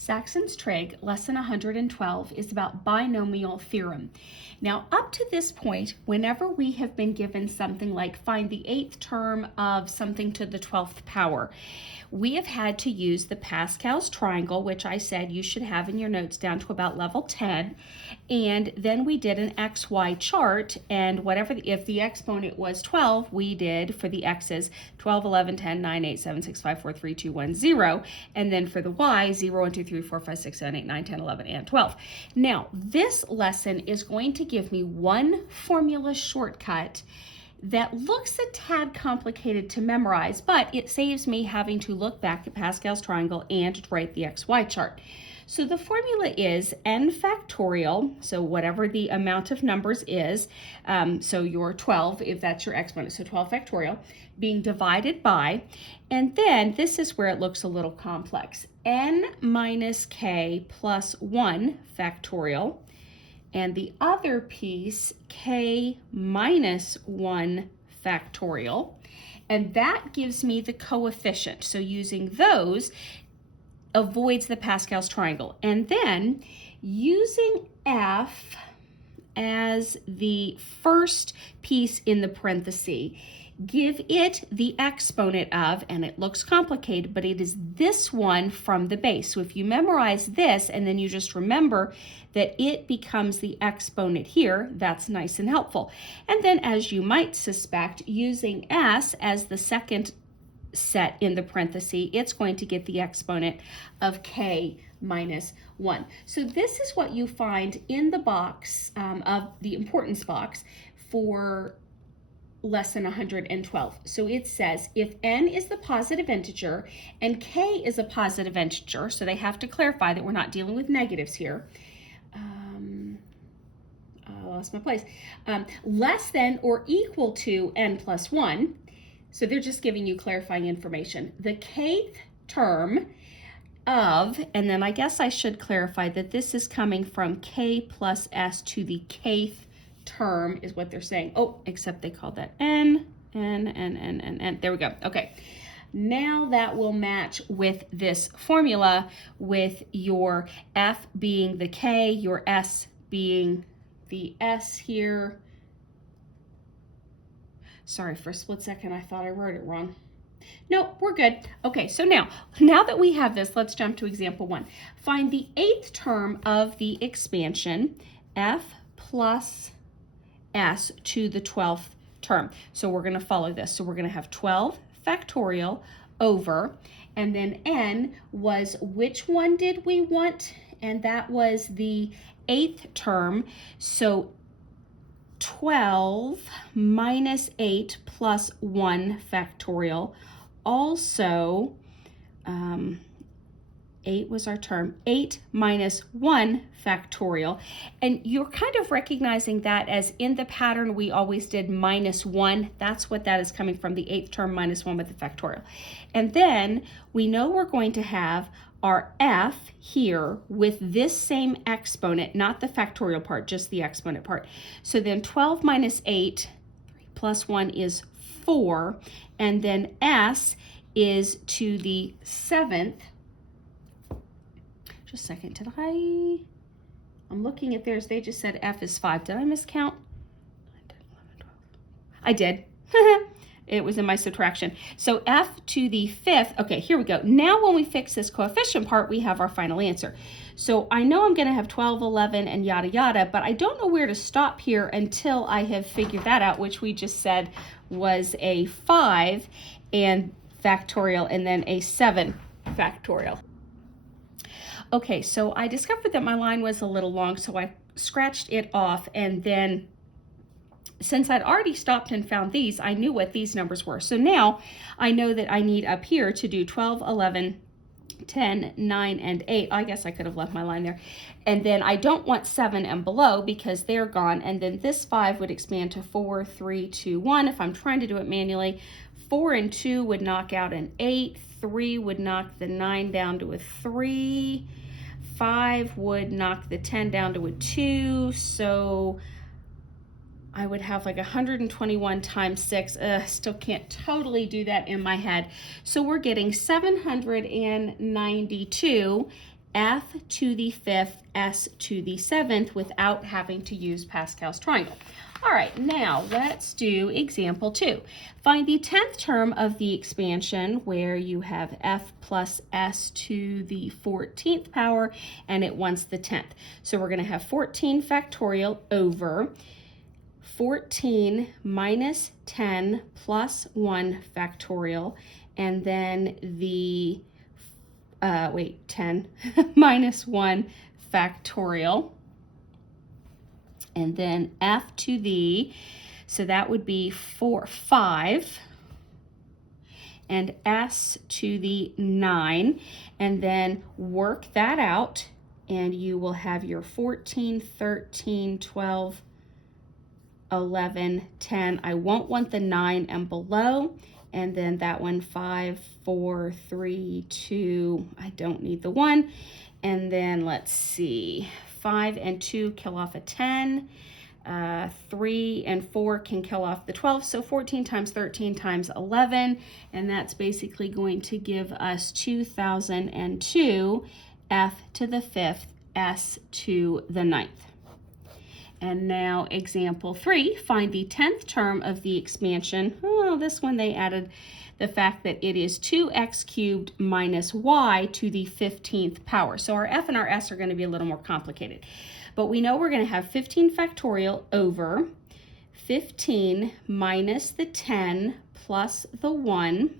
Saxon's Trig, lesson 112, is about binomial theorem. Now, up to this point, whenever we have been given something like find the 8th term of something to the 12th power, we have had to use the Pascal's triangle, which I said you should have in your notes down to about level 10. And then we did an XY chart, and if the exponent was 12, we did for the X's 12, 11, 10, 9, 8, 7, 6, 5, 4, 3, 2, 1, 0. And then for the Y, 0, 1, 2, 3, 4, 5, 6, 7, 8, 9, 10, 11, and 12. Now, this lesson is going to give me one formula shortcut that looks a tad complicated to memorize, but it saves me having to look back at Pascal's triangle and write the XY chart. So the formula is n factorial, so whatever the amount of numbers is, so your 12, if that's your exponent, so 12 factorial, being divided by, and then this is where it looks a little complex, n minus k plus 1 factorial, and the other piece, k minus 1 factorial, and that gives me the coefficient. So using those avoids the Pascal's triangle. And then using f as the first piece in the parenthesis, give it the exponent of, and it looks complicated, but it is this one from the base. So if you memorize this and then you just remember that it becomes the exponent here, that's nice and helpful. And then, as you might suspect, using s as the second set in the parenthesis, it's going to get the exponent of k minus 1. So this is what you find in the box of the importance box for lesson 112. So it says if n is the positive integer and k is a positive integer, so they have to clarify that we're not dealing with negatives here. I lost my place. Less than or equal to n plus 1. So they're just giving you clarifying information. The kth term of, and then I guess I should clarify that this is coming from k plus s to the kth term is what they're saying. Oh, except they called that n. There we go. Okay. Now that will match with this formula with your f being the k, your s being the s here. Sorry, for a split second, I thought I wrote it wrong. No, we're good. Okay, so now that we have this, let's jump to example 1. Find the 8th term of the expansion, f plus s to the 12th term. So we're going to follow this. So we're going to have 12 factorial over, and then n was, which one did we want? And that was the 8th term. So 12 minus 8 plus 1 factorial. Also, 8 was our term, 8 minus 1 factorial. And you're kind of recognizing that as in the pattern we always did minus 1. That's what that is coming from, the 8th term minus 1 with the factorial. And then we know we're going to have our f here with this same exponent, not the factorial part, just the exponent part. So then 12 minus 8 plus 1 is 4, and then s is to the 7th. Just a second, I'm looking at theirs, they just said f is 5. Did I miscount? 9, 10, 11, 12. I did. It was in my subtraction. So f to the 5th, okay, here we go. Now when we fix this coefficient part, we have our final answer. So I know I'm gonna have 12, 11, and yada yada, but I don't know where to stop here until I have figured that out, which we just said was a 5 and factorial, and then a 7 factorial. Okay, so I discovered that my line was a little long, so I scratched it off, and then since I'd already stopped and found these, I knew what these numbers were. So now I know that I need up here to do 12, 11, 10, 9, and 8. I guess I could have left my line there. And then I don't want 7 and below because they're gone. And then this 5 would expand to 4, 3, 2, 1. If I'm trying to do it manually, 4 and 2 would knock out an 8. 3 would knock the 9 down to a 3. 5 would knock the 10 down to a 2. So I would have like 121 times 6. Still can't totally do that in my head. So we're getting 792 f to the 5th, s to the 7th without having to use Pascal's triangle. All right, now let's do example 2. Find the 10th term of the expansion where you have f plus s to the 14th power and it wants the 10th. So we're going to have 14 factorial over 14 minus 10 plus 1 factorial, and then the 10 minus 1 factorial, and then f to the, so that would be 5, and s to the 9, and then work that out, and you will have your 14, 13, 12, 11, 10. I won't want the 9 and below. And then that one, 5, 4, 3, 2. I don't need the 1. And then let's see, 5 and 2 kill off a 10. 3 and 4 can kill off the 12. So 14 times 13 times 11. And that's basically going to give us 2002, f to the 5th, s to the 9th. And now example 3, find the 10th term of the expansion. Oh, this one they added the fact that it is 2x cubed minus y to the 15th power. So our f and our s are going to be a little more complicated. But we know we're going to have 15 factorial over 15 minus the 10 plus the 1.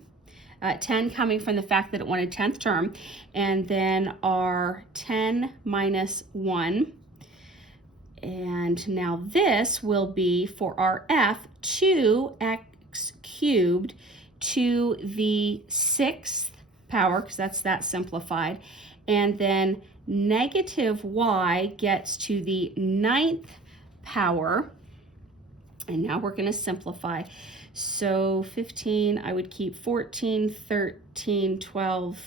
10 coming from the fact that it wanted 10th term. And then our 10 minus 1. And now this will be for our f, 2x cubed to the 6th power, because that's that simplified. And then negative y gets to the 9th power. And now we're going to simplify. So 15, I would keep 14, 13, 12,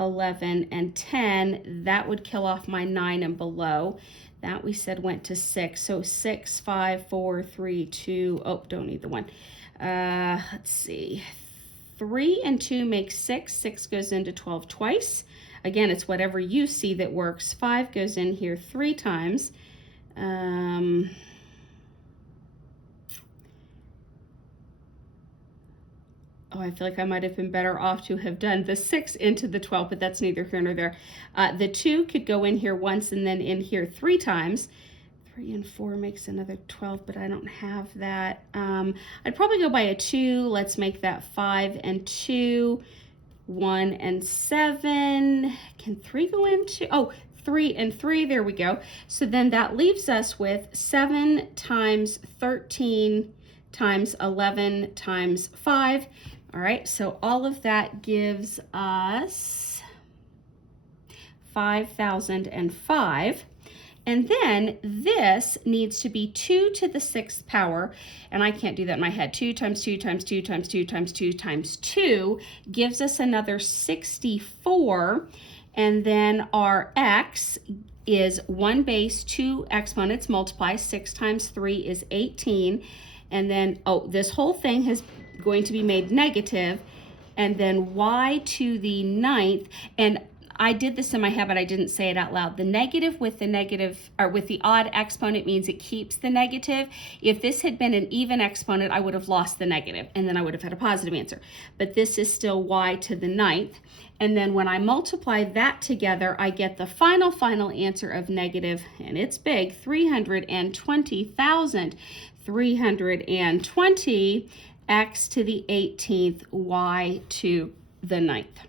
11, and 10. That would kill off my 9 and below. That we said went to 6. So 6, 5, 4, 3, 2. Oh, don't need the 1. Let's see. 3 and 2 make 6. 6 goes into 12 twice. Again, it's whatever you see that works. 5 goes in here 3 times. Oh, I feel like I might have been better off to have done the 6 into the 12, but that's neither here nor there. The 2 could go in here once and then in here 3 times. 3 and 4 makes another 12, but I don't have that. I'd probably go by a 2. Let's make that 5 and 2, 1 and 7. Can 3 go into? Oh, 3 and 3, there we go. So then that leaves us with 7 times 13 times 11 times 5. All right, so all of that gives us 5,005. And then this needs to be 2 to the 6th power, and I can't do that in my head. 2 times 2 times 2 times 2 times 2 times 2 gives us another 64, and then our x is 1 base, 2 exponents multiply. 6 times 3 is 18, and then, oh, this whole thing is going to be made negative, and then y to the 9th, and I did this in my head, but I didn't say it out loud. The negative with the negative, or with the odd exponent, means it keeps the negative. If this had been an even exponent, I would have lost the negative, and then I would have had a positive answer. But this is still y to the 9th. And then when I multiply that together, I get the final answer of negative, and it's big, 320,320 x to the 18th, y to the 9th.